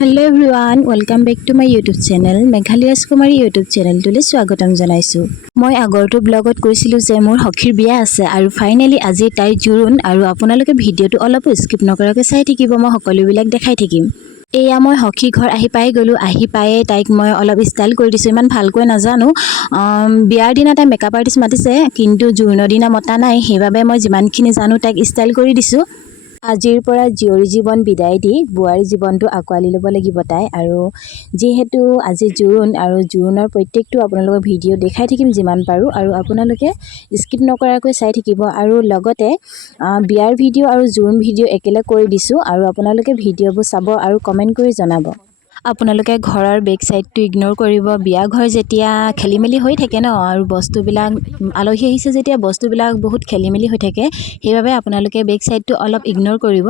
Hello' everyone, welcome back to my YouTube channel Meghali Rajkumari YouTube চেনেলটোলৈ স্বাগতম জনাইছোঁ। মই আগৰটো ব্লগত কৈছিলোঁ যে মোৰ সখীৰ বিয়া আছে আৰু ফাইনেলি আজি তাইৰ জোৰোণ আৰু আপোনালোকে ভিডিঅ'টো অলপো স্কিপ নকৰাকৈ চাই থাকিব। মই সকলোবিলাক দেখাই থাকিম। এয়া মই সখী ঘৰ আহি পাই গ'লোঁ। আহি পায়ে তাইক মই অলপ ষ্টাইল কৰি দিছোঁ। ইমান ভালকৈ নাজানো। বিয়াৰ দিনা তাই মেকআপ আৰ্টিষ্ট মাতিছে, কিন্তু জোৰোণৰ দিনা মতা নাই। সেইবাবে মই যিমানখিনি জানো তাইক ষ্টাইল কৰি দিছোঁ। আজিৰ পৰা জীয়ৰী জীৱন বিদায় দি বোৱাৰী জীৱনটো আঁকোৱালি ল'ব লাগিব তাই। আৰু যিহেতু আজি জোৰোণ আৰু জোৰোণৰ প্ৰত্যেকটো আপোনালোকৰ ভিডিঅ' দেখাই থাকিম যিমান পাৰোঁ, আৰু আপোনালোকে স্কিপ নকৰাকৈ চাই থাকিব। আৰু লগতে বিয়াৰ ভিডিঅ' আৰু জোৰোণ ভিডিঅ' একেলগে কৰি দিছোঁ, আৰু আপোনালোকে ভিডিঅ'বোৰ চাব আৰু কমেণ্ট কৰি জনাব। আপোনালোকে ঘৰৰ বেক চাইডটো ইগন'ৰ কৰিব। বিয়া ঘৰ যেতিয়া খেলি মেলি হৈ থাকে ন, আৰু বস্তুবিলাক আলহী আহিছে যেতিয়া বস্তুবিলাক বহুত খেলি মেলি হৈ থাকে, সেইবাবে আপোনালোকে বেক চাইডটো অলপ ইগন'ৰ কৰিব।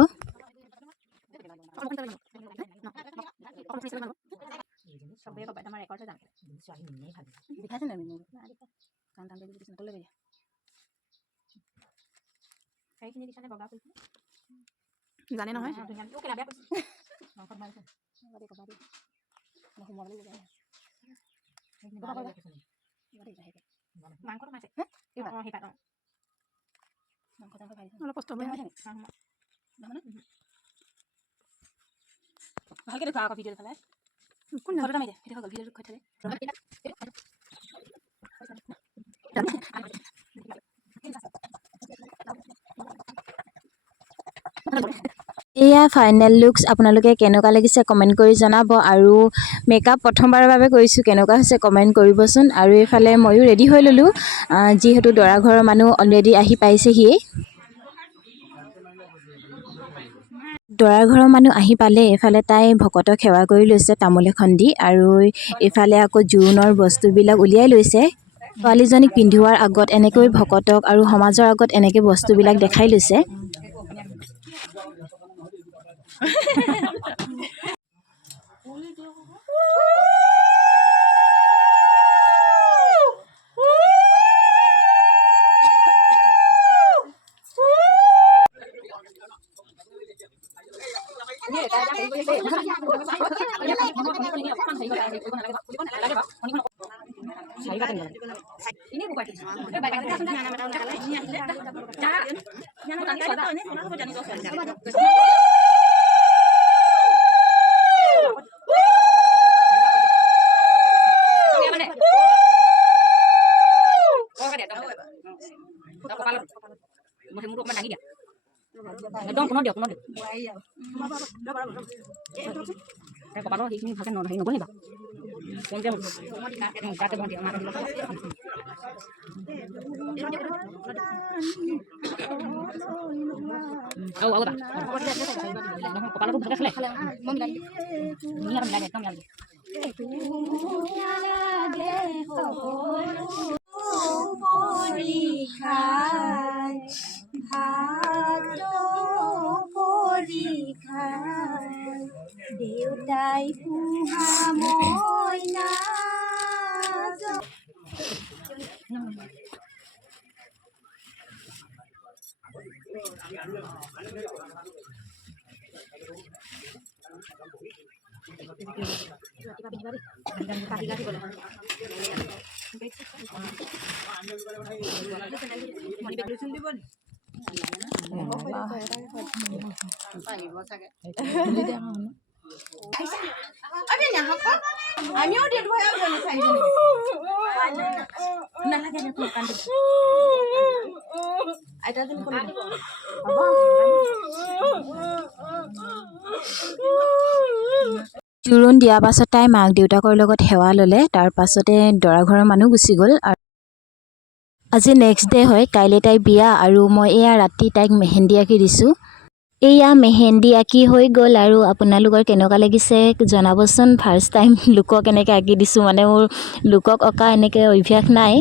জানে নহয় অলপ কষ্ট হ'ব ভালকে দেখা আকৌ ভিডিঅ' দেখালে কোন ফটো মাৰি দে ভিডিঅ' গ'ল ভিডিঅ'টো কৈ থলে এয়া ফাইনেল লুকছ। আপোনালোকে কেনেকুৱা লাগিছে কমেণ্ট কৰি জনাব। আৰু মেকআপ প্ৰথমবাৰৰ বাবে কৰিছোঁ, কেনেকুৱা হৈছে কমেণ্ট কৰিবচোন। আৰু এইফালে ময়ো ৰেডি হৈ ল'লোঁ, যিহেতু দৰা ঘৰৰ মানুহ অলৰেডি আহি পাইছেহিয়ে। দৰা ঘৰৰ মানুহ আহি পালে এইফালে তাই ভকতক সেৱা কৰি লৈছে তামোল এখন দি, আৰু এইফালে আকৌ জোৰোণৰ বস্তুবিলাক উলিয়াই লৈছে। ছোৱালীজনীক পিন্ধোৱাৰ আগত এনেকৈ ভকতক আৰু সমাজৰ আগত এনেকৈ বস্তুবিলাক দেখাই লৈছে। একদম কোনো দিয়ক কপালৰ সেইখিনি ভালকে হেৰি নগ'ল নিবা তাতে বন্ধি কপালটো ভালকে খালে একদম দেউতাই পুহা মইনা আমিও দিন জোৰোণ দিয়াৰ পাছত তাই মাক দেউতাকৰ লগত সেৱা ল'লে। তাৰ পাছতে দৰা ঘৰৰ মানুহ গুচি গ'ল। আজি নেক্সট ডে হয়, কাইলৈ তাই বিয়া, আৰু মই এয়া ৰাতি তাইক মেহেন্দি আঁকি দিছোঁ। এয়া মেহেন্দি আঁকি হৈ গ'ল, আৰু আপোনালোকৰ কেনেকুৱা লাগিছে জনাবচোন। ফাৰ্ষ্ট টাইম লোকক এনেকৈ আঁকি দিছোঁ, মানে মোৰ লোকক অঁকা এনেকৈ অভ্যাস নাই।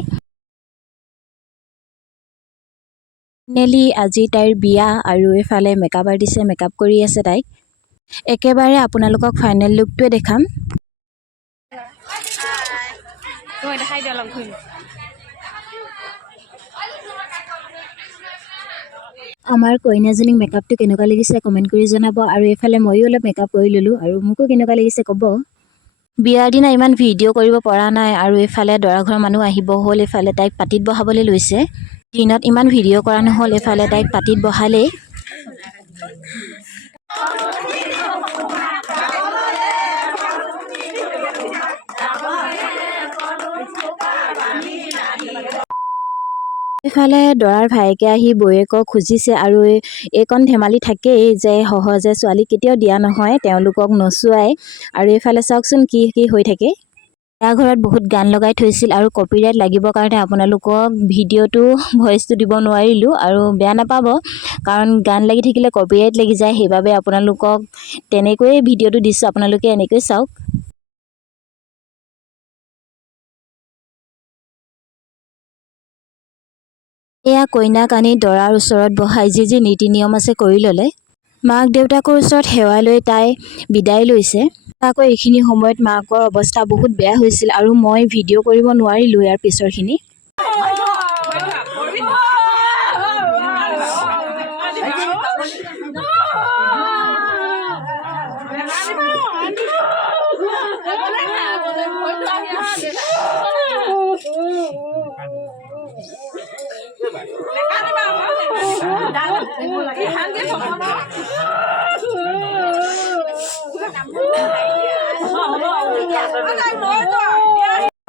ফাইনেলি আজি তাইৰ বিয়া, আৰু এইফালে মেকআপ আৰ্টিষ্টে মেকআপ কৰি আছে তাইক। একেবাৰে আপোনালোকক ফাইনেল লুকটোৱে দেখাম। দেখাই দিয়া অলপ ঘূৰি আমাৰ কইনাজনীক মেকআপটো কেনেকুৱা লাগিছে কমেণ্ট কৰি জনাব আৰু এইফালে ময়ো অলপ মেকআপ কৰি ল'লোঁ আৰু মোকো কেনেকুৱা লাগিছে ক'ব। বিয়াৰ দিনা ইমান ভিডিঅ' কৰিব পৰা নাই আৰু এইফালে দৰা ঘৰৰ মানুহ আহিব হ'ল। এইফালে তাইক পাতিত বহাবলৈ লৈছে। দিনত ইমান ভিডিঅ' কৰা নহ'ল, এইফালে তাইক পাতিত বহালেই। এইফালে দৰাৰ ভায়েকে আহি বৌয়েকক খুজিছে আৰু এইকণ ধেমালি থাকেই যে সহজে ছোৱালী কেতিয়াও দিয়া নহয়, তেওঁলোকক নচুৱাই। আৰু এইফালে চাওকচোন কি কি হৈ থাকে। বিয়া ঘৰত বহুত গান লগাই থৈছিল আৰু কপিৰাইট লাগিবৰ কাৰণে আপোনালোকক ভিডিঅ'টো ভইচটো দিব নোৱাৰিলোঁ আৰু বেয়া নাপাব, কাৰণ গান লাগি থাকিলে কপিৰাইট লাগি যায়। সেইবাবে আপোনালোকক তেনেকৈয়ে ভিডিঅ'টো দিছোঁ, আপোনালোকে এনেকৈ চাওক। এয়া কইনাক আনি দৰাৰ ওচৰত বহাই যি যি নীতি নিয়ম আছে কৰি ল'লে। মাক দেউতাকৰ ওচৰত সেৱা লৈ তাই বিদায় লৈছে। আকৌ এইখিনি সময়ত মাকৰ অৱস্থা বহুত বেয়া হৈছিল আৰু মই ভিডিঅ' কৰিব নোৱাৰিলোঁ ইয়াৰ পিছৰখিনি।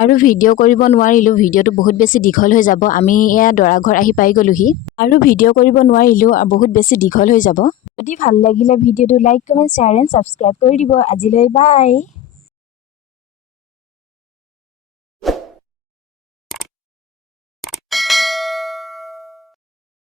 আৰু ভিডিঅ' কৰিব নোৱাৰিলোঁ, ভিডিঅ'টো বহুত বেছি দীঘল হৈ যাব। আমি এয়া দৰা ঘৰ আহি পাই গ'লোহি আৰু ভিডিঅ' কৰিব নোৱাৰিলোঁ, বহুত বেছি দীঘল হৈ যাব। যদি ভাল লাগিলে ভিডিঅ'টো like comment share and subscribe কৰি দিব। আজিলৈ বাই।